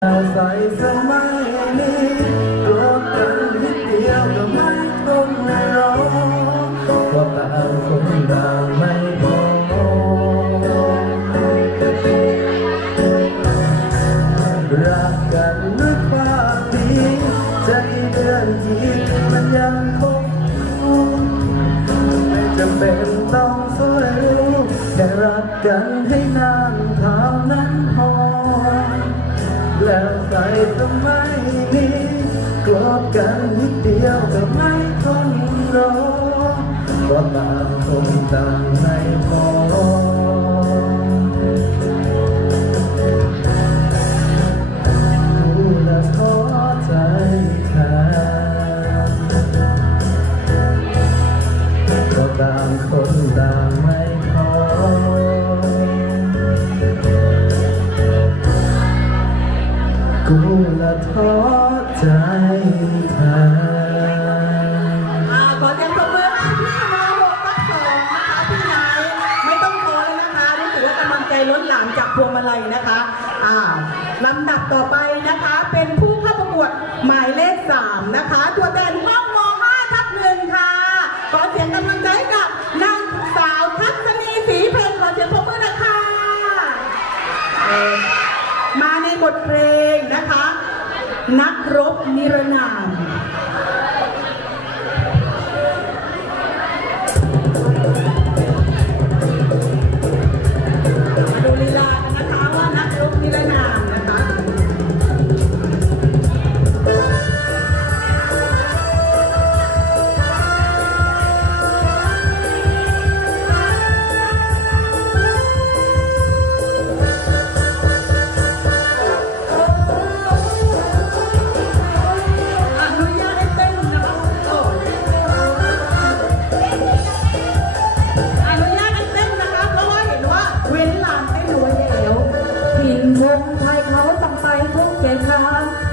ใส่เสมัยนี้ตัวกันนิดเดียวก็ไม่ต้องไม่รอว่าต่างคนต่างไม่พอรักกันด้วยความดีใจเดือนที่มันยังคงไม่จำเป็นต้องสวยรู้แค่รักกันให้นานเท่านั้นพอ แล้วใส่ทำไมนี้กลอบกันนิดเดียวแต่ไม่ทนรอก็ตามคงต่างในอพอ อท้อใจเธอ อ่ขอเสียงปรบมือให้พี่นาวงรักสองนะคะพี่ไนท์ไม่ต้องขอแล้วนะคะ รู้สึกว่ากำลังใจล้นหลามจากพวงมาลัยนะคะอ่าลำดับต่อไปนะคะเป็นผู้เข้าประกวดหมายเลข 3 นะคะ ตัวแทนห้องม5ทับหนึ่งค่ะ ขอเสียงกำลังใจกับนางสาวทัศนีสีเพลงขอเสียงปรบมือนะคะ มาในบทเพลง นักรบนิรนาม นไทยเขาต้องไปทุกเกียรติ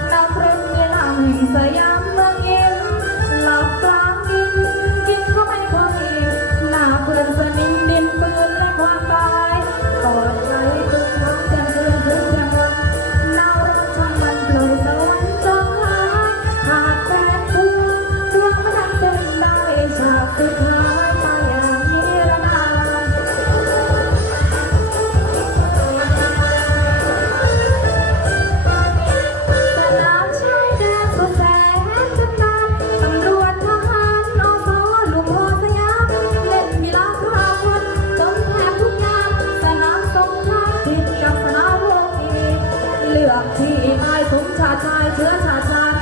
เลือกที่นายสมชาตินายเชื้อชาติา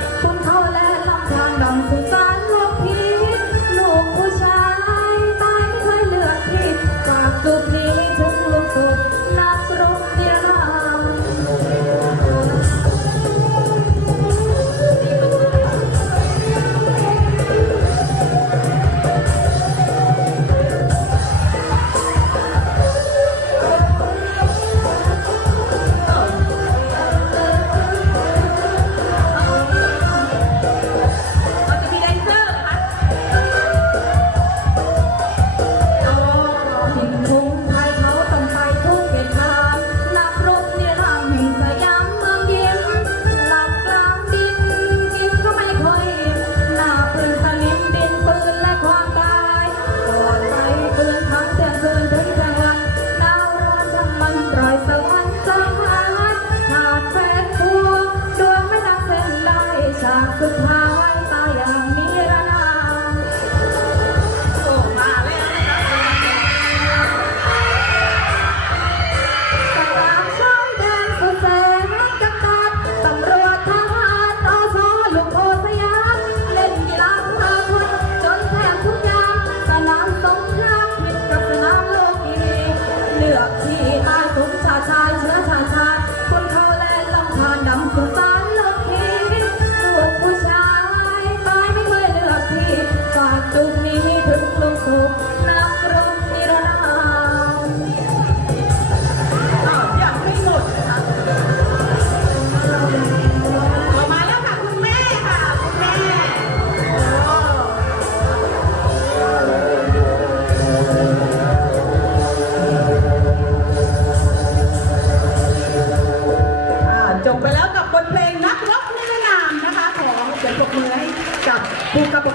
皆さん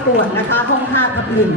ประกวดนะคะ ห้อง5ทับหนึ่ง